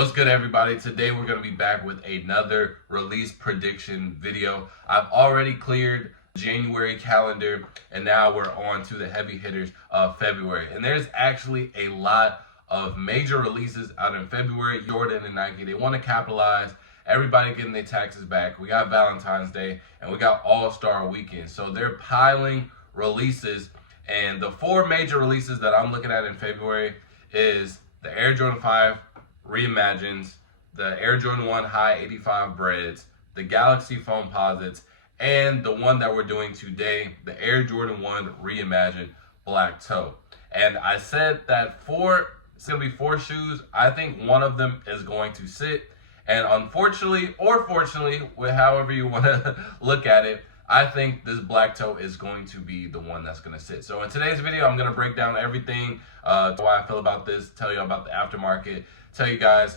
What's good, everybody? Today we're going to be back with another release prediction video. I've already cleared January calendar, and now we're on to the heavy hitters of February. And there's actually a lot of major releases out in February. Jordan and Nike, they want to capitalize. Everybody getting their taxes back. We got Valentine's Day, and we got All-Star Weekend. So they're piling releases, and the four major releases that I'm looking at in February is the Air Jordan 5 Reimagines, the Air Jordan 1 High 85 Breads, the Galaxy Foamposites, and the one that we're doing today, the Air Jordan 1 Reimagined Black Toe. And I said that it's going to be four shoes. I think one of them is going to sit. And unfortunately, or fortunately, however you want to look at it, I think this black toe is going to be the one that's going to sit. So in today's video, I'm going to break down everything, why I feel about this, tell you about the aftermarket, tell you guys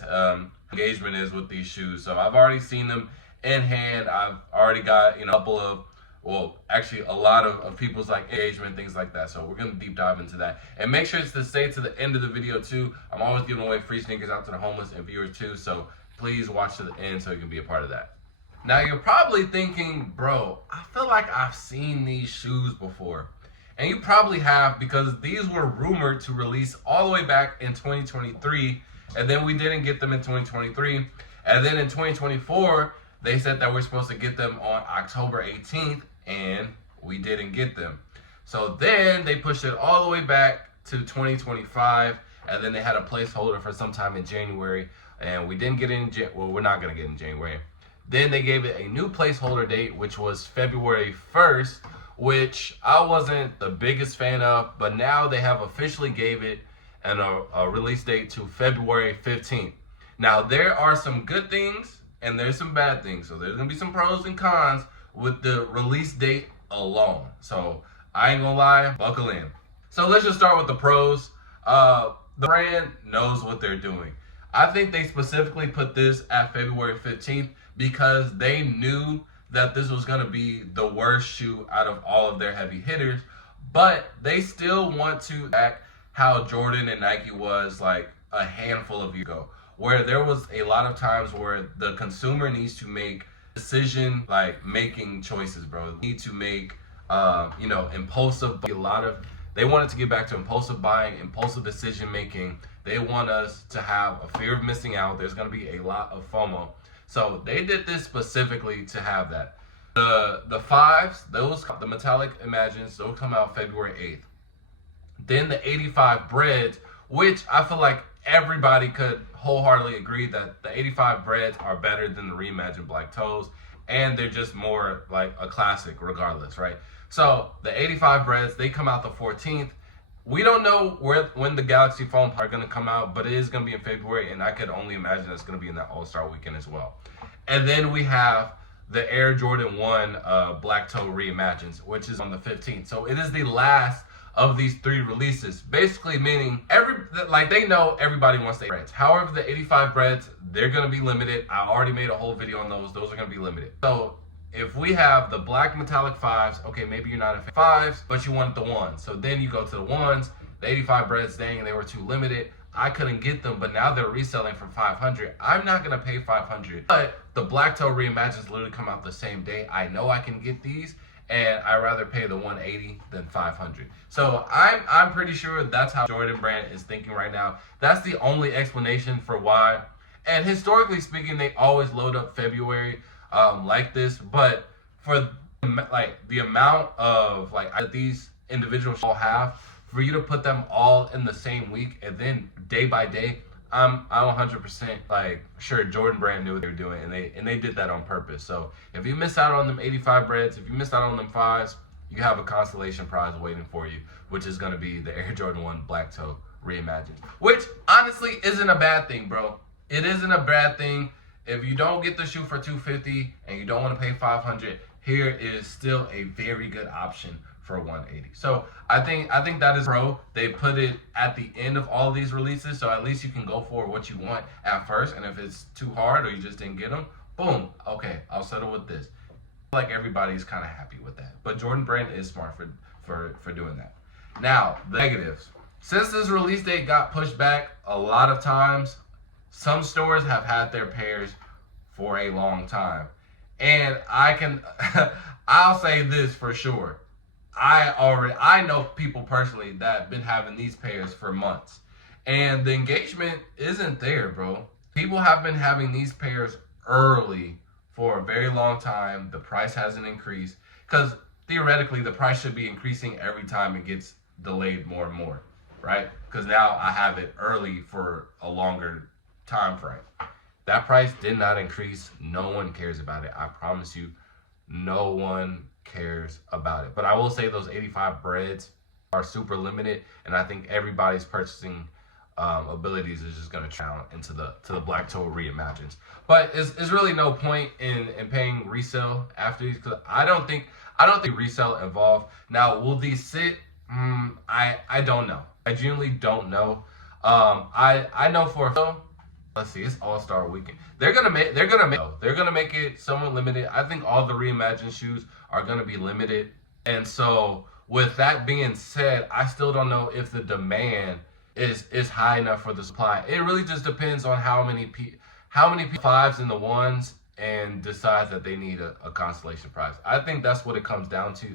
engagement is with these shoes. So I've already seen them in hand. I've already got a couple of, well, actually a lot of people's engagement, things like that. So we're going to deep dive into that. And make sure to stay to the end of the video too. I'm always giving away free sneakers out to the homeless and viewers too. So please watch to the end so you can be a part of that. Now you're probably thinking, bro, I feel like I've seen these shoes before. And you probably have, because these were rumored to release all the way back in 2023. And then we didn't get them in 2023. And then in 2024, they said that we're supposed to get them on October 18th. And we didn't get them. So then they pushed it all the way back to 2025. And then they had a placeholder for sometime in January. And we didn't get it in, well, we're not going to get it in January. Then they gave it a new placeholder date, which was February 1st, which I wasn't the biggest fan of, but now they have officially gave it a release date to February 15th. Now, there are some good things and there's some bad things. So there's going to be some pros and cons with the release date alone. So I ain't going to lie, buckle in. So let's just start with the pros. The brand knows what they're doing. I think they specifically put this at February 15th because they knew that this was going to be the worst shoe out of all of their heavy hitters, but they still want to act how Jordan and Nike was like a handful of years ago, where there was a lot of times where the consumer needs to make making choices, bro. They need to make impulsive, they wanted to get back to impulsive buying, impulsive decision making. They want us to have a fear of missing out. There's going to be a lot of FOMO. So they did this specifically to have that. The fives, the metallic Imagines, those come out February 8th. Then the 85 Breads, which I feel like everybody could wholeheartedly agree that the 85 Breads are better than the Reimagined Black Toes. And they're just more like a classic regardless, right? So the 85 Breads, they come out the 14th. We don't know when the Galaxy Foam are going to come out, but it is going to be in February, and I could only imagine it's going to be in that All-Star Weekend as well. And then we have the Air Jordan 1 Black Toe Reimagines, which is on the 15th. So it is the last of these three releases, basically meaning they know everybody wants the Breads. However, the 85 Breads, they're going to be limited. I already made a whole video on those. Those are going to be limited. So if we have the black metallic fives, okay, maybe you're not a fan of fives, but you want the ones. So then you go to the ones, the 85 Breads, dang, they were too limited. I couldn't get them, but now they're reselling for $500. I'm not gonna pay $500. But the Black Toe Reimagines literally come out the same day. I know I can get these, and I'd rather pay the $180 than $500. So I'm pretty sure that's how Jordan brand is thinking right now. That's the only explanation for why. And historically speaking, they always load up February like this, but for the amount of that these individuals all have, for you to put them all in the same week and then day by day, I'm 100% sure Jordan brand knew what they were doing, and they did that on purpose. So if you miss out on them 85 Breads, if you missed out on them fives, you have a consolation prize waiting for you, which is going to be the Air Jordan 1 Black Toe Reimagined, which honestly isn't a bad thing, bro. It isn't a bad thing. If you don't get the shoe for $250 and you don't want to pay $500, here is still a very good option for $180. So I think that is pro. They put it at the end of all of these releases, so at least you can go for what you want at first. And if it's too hard or you just didn't get them, boom, okay, I'll settle with this. Like everybody's kind of happy with that. But Jordan brand is smart for doing that. Now the negatives. Since this release date got pushed back a lot of times, Some stores have had their pairs for a long time. And I can I'll say this for sure. I know people personally that have been having these pairs for months. And the engagement isn't there, bro. People have been having these pairs early for a very long time. The price hasn't increased because theoretically the price should be increasing every time it gets delayed more and more, right? Because now I have it early for a longer time frame. That price did not increase. No one cares about it. I promise you, no one cares about it. But I will say those 85 breads are super limited, and I think everybody's purchasing abilities is just going to challenge into the Black Toe Reimagined. But it's really no point in paying resale after these because I don't think resale involved. Now, will these sit? I don't know. I genuinely don't know. I know for a let's see, it's All-Star Weekend. They're gonna make it somewhat limited. I think all the reimagined shoes are gonna be limited. And so with that being said, I still don't know if the demand is high enough for the supply. It really just depends on how many fives in the ones and decides that they need a consolation prize. I think that's what it comes down to.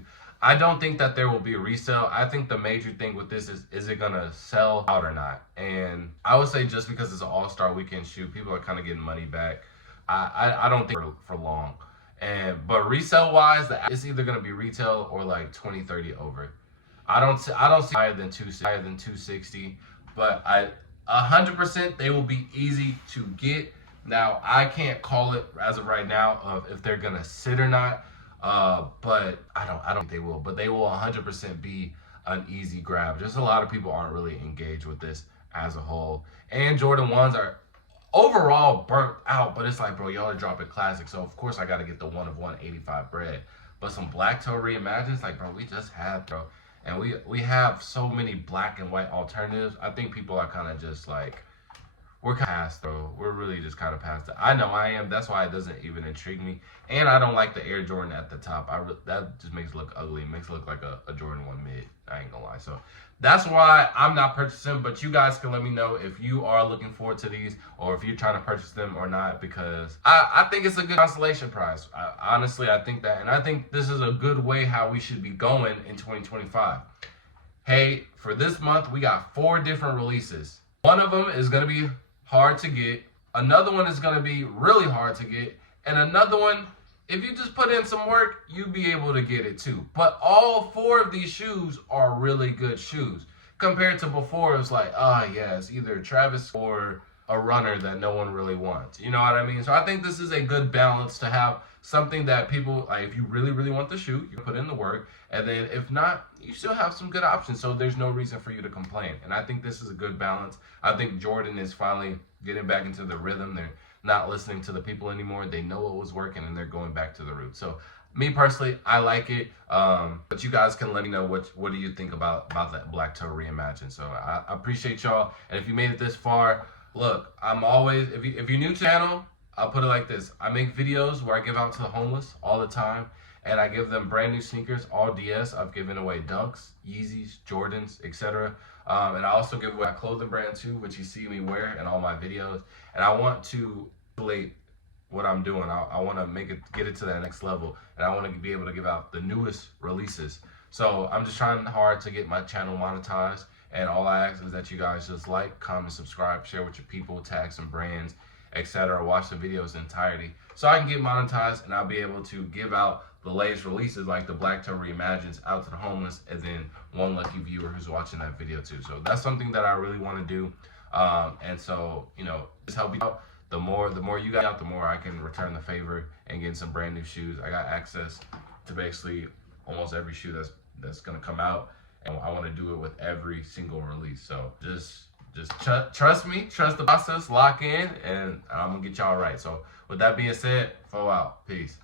I don't think that there will be a resale. I think the major thing with this is it gonna sell out or not? And I would say just because it's an All-Star Weekend shoe, people are kind of getting money back. I don't think for long. But resale wise, it's either gonna be retail or like 20, 30 over. I don't see higher than 260, but 100% they will be easy to get. Now I can't call it as of right now of if they're gonna sit or not. But I don't think they will. But they will 100% be an easy grab. Just a lot of people aren't really engaged with this as a whole. And Jordan 1s are overall burnt out, but it's like, bro, y'all are dropping classics. So of course I gotta get the 1 of 185 bread. But some Black Toe Reimagined, like, bro, we just have, bro. And we have so many black and white alternatives. I think people are kind of just like, we're past, though. We're really just kind of past it. I know I am. That's why it doesn't even intrigue me. And I don't like the Air Jordan at the top. That just makes it look ugly. It makes it look like a Jordan 1 mid. I ain't gonna lie. So that's why I'm not purchasing. But you guys can let me know if you are looking forward to these or if you're trying to purchase them or not. Because I think it's a good consolation prize. Honestly, I think that. And I think this is a good way how we should be going in 2025. Hey, for this month, we got 4 different releases. One of them is going to be hard to get. Another one is going to be really hard to get. And another one, if you just put in some work, you'll be able to get it too. But all 4 of these shoes are really good shoes. Compared to before, it's like, yeah, it's either Travis or a runner that no one really wants. You know what I mean? So I think this is a good balance to have something that people, like, if you really, really want the shoe, you put in the work. And then if not, you still have some good options. So there's no reason for you to complain. And I think this is a good balance. I think Jordan is finally getting back into the rhythm. They're not listening to the people anymore. They know what was working and they're going back to the roots. So me personally, I like it. But you guys can let me know what do you think about that Black Toe Reimagined. So I appreciate y'all. And if you made it this far, look, I'm always, if you're new to the channel, I'll put it like this. I make videos where I give out to the homeless all the time. And I give them brand new sneakers, all DS. I've given away Dunks, Yeezys, Jordans, etc. And I also give away my clothing brand too, which you see me wear in all my videos. And I want to relate what I'm doing. I want to get it to that next level. And I want to be able to give out the newest releases. So I'm just trying hard to get my channel monetized. And all I ask is that you guys just like, comment, subscribe, share with your people, tag some brands, etc. Watch the videos in entirety so I can get monetized and I'll be able to give out the latest releases like the Black Toe Reimagined out to the homeless and then one lucky viewer who's watching that video too. So that's something that I really want to do. And so, you know, just help you out. The more you got out, the more I can return the favor and get some brand new shoes. I got access to basically almost every shoe that's gonna come out, and I want to do it with every single release. So just trust me, trust the process, lock in, and I'm gonna get y'all right. So with that being said, flow out. Peace.